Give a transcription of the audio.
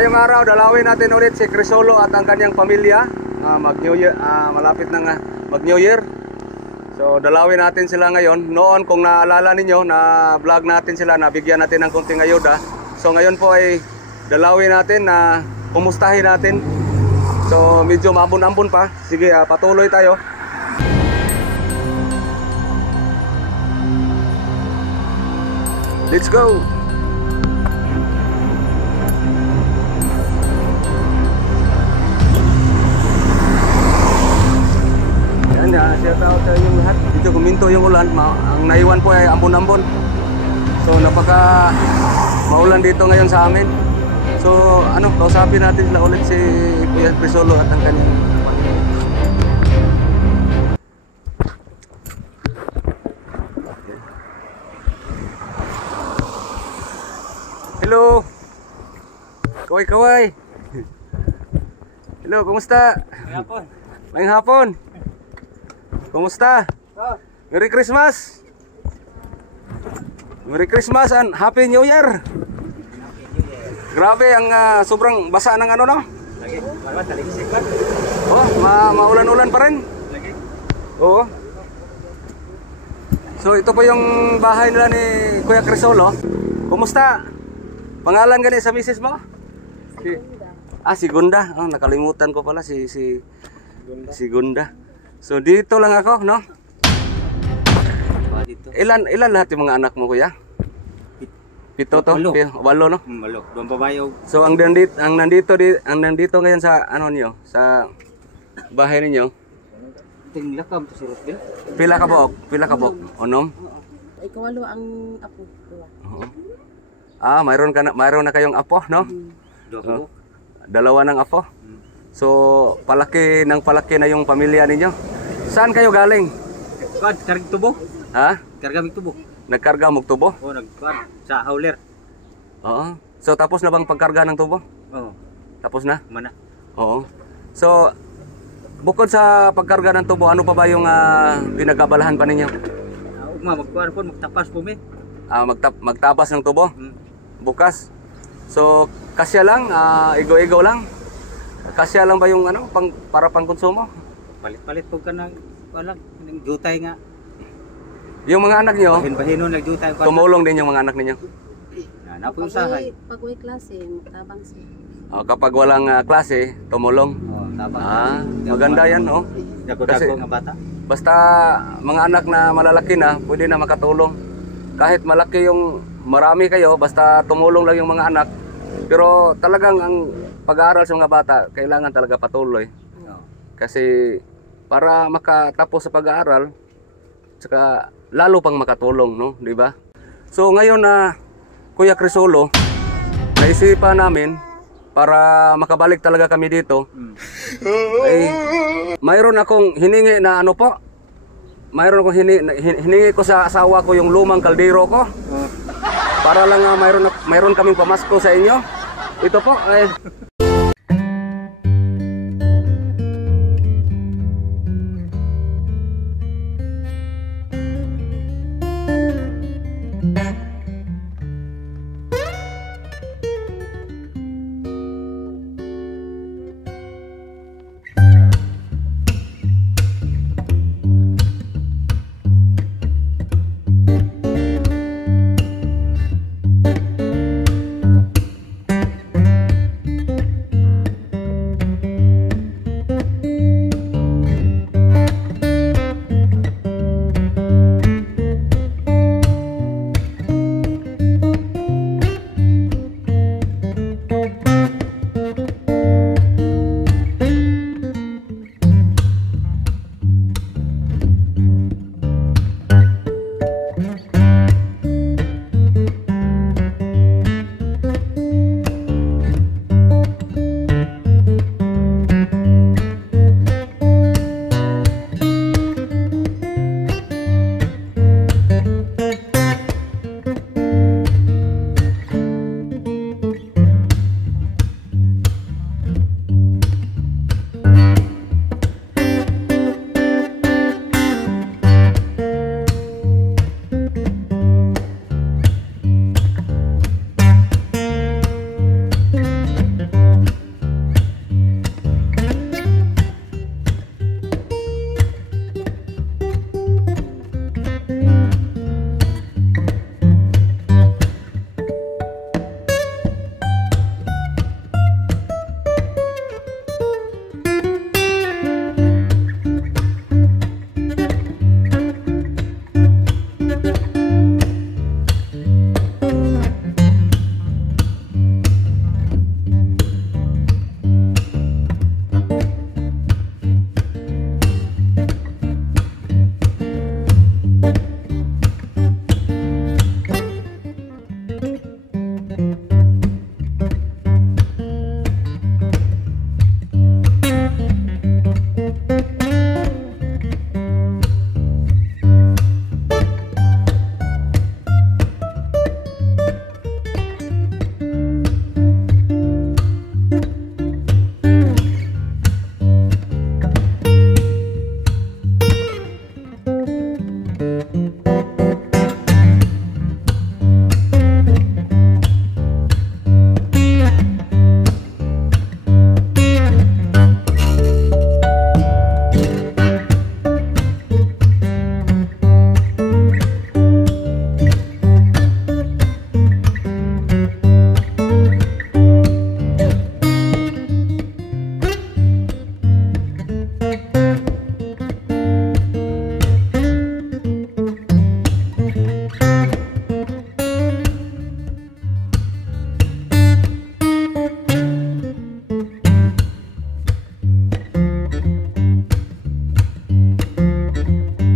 Ngayong araw, dalawin natin ulit si Crisolo at ang kanyang pamilya. Mag-New Year, malapit na nga mag-New Year. So, dalawin natin sila ngayon. Noon, kung naalala ninyo, na vlog natin sila, nabigyan natin ng konting ayuda. So, ngayon po ay dalawin natin na kumustahin natin. So, medyo maambon-ambon pa. Sige, patuloy tayo. Let's go! Shout out sa inyong lahat. Dito kuminto yung ulan. Ang naiwan po ay ambon-ambon. So napaka maulan dito ngayon sa amin. So kausapin natin sila ulit si Kuya Crisolo at ang kanyang Hello. Kaway. Hello, kumusta? May hapon. Mayang hapon. Kumusta? Merry Christmas! Merry Christmas and Happy New Year! Grabe ang sobrang basa ng no? Lagi, wala talaga sikat. Oh, maulan-ulan pa rin. Lagi. Oo. So ito po yung bahay nila ni Kuya Crisolo. Kumusta? Pangalan gani sa misis mo? Si Gunda. Oh, nakalimutan ko pala si Gunda. So dito lang ako, no? Dito. Ilan lahat yung mga anak mo, kuya? 7 to? 8, no? Malo. Doon babayaw. So ang nandito ngayon sa niyo, sa bahay niyo. Tinglakam to si Rosbel. Pila ka buok? Onom? Ay kawalo ang apo. Oo. Mayroon na kayong apo, no? Dua. Dalawa ng apo. So, palaki na yung pamilya ninyo. Saan kayo galing? Karga tubo. Ha? Karga mig tubo. Nagkarga mong tubo? Oh, sa hauler. Oo. So, tapos na bang pagkarga ng tubo? Oo. Tapos na? Mana. Oo. So, bukod sa pagkarga ng tubo, ano pa ba yung pinagkabalahan pa ninyo? Magkuhan po, magtapas po mi. Magtapas ng tubo? Bukas? So, kasya lang? Igo-igo lang? Kasya lang ba yung para pang konsumo? Palit-palit po ka ng jutay nga. Yung mga anak nyo, Bahin-bahino nagjutay ko. tumulong din yung mga anak ninyo? Napo yung sahay. Pag uwi klase, tabang siya. Kapag walang klase, tumulong? Oh, tabang. Maganda yan, no? Dago-dago nga bata. Basta mga anak na malalaki na, pwede na makatulong. Kahit malaki yung marami kayo, basta tumulong lang yung mga anak. Pero talagang ang pag-aaral sa mga bata, kailangan talaga patuloy. Kasi para makatapos sa pag-aaral, saka lalo pang makatulong, no? Di ba? So ngayon Kuya Crisolo, naisipan namin para makabalik talaga kami dito. Ay, mayroon akong hiningi na hiningi ko sa asawa ko yung lumang kaldero ko. Para lang mayroon kaming pamasko sa inyo. Ito po,